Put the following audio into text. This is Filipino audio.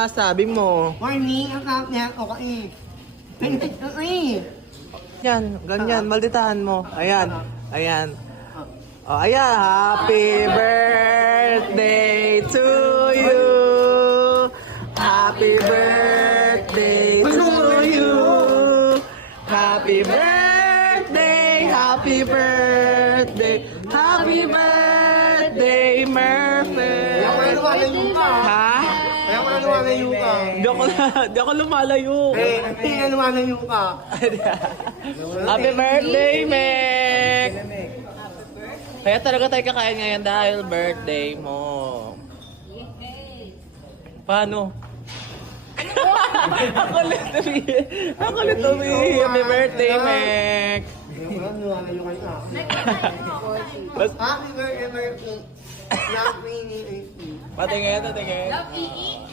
Sabi mo. Morning, ang sarap niya. Okay. Okay. Yan, ganyan, malditahan mo. Ayan, ayan. Oh, ayan, happy birthday to you. Happy birthday to you. Happy birthday, happy birthday. Happy birthday, Murphy. Ha? Kaya mo na lumalayo ka. Di ako lumalayo. Hindi na lumalayo ka. Happy birthday, Mek! Kaya talaga tayo kakain ngayon dahil birthday mo. Paano? Ako ulit umihi. Happy birthday, Mek! Kaya mo na lumalayo ka na. Bas- Happy birthday, Murphy. Happy birthday. Patingin, patingin. Love, Ii.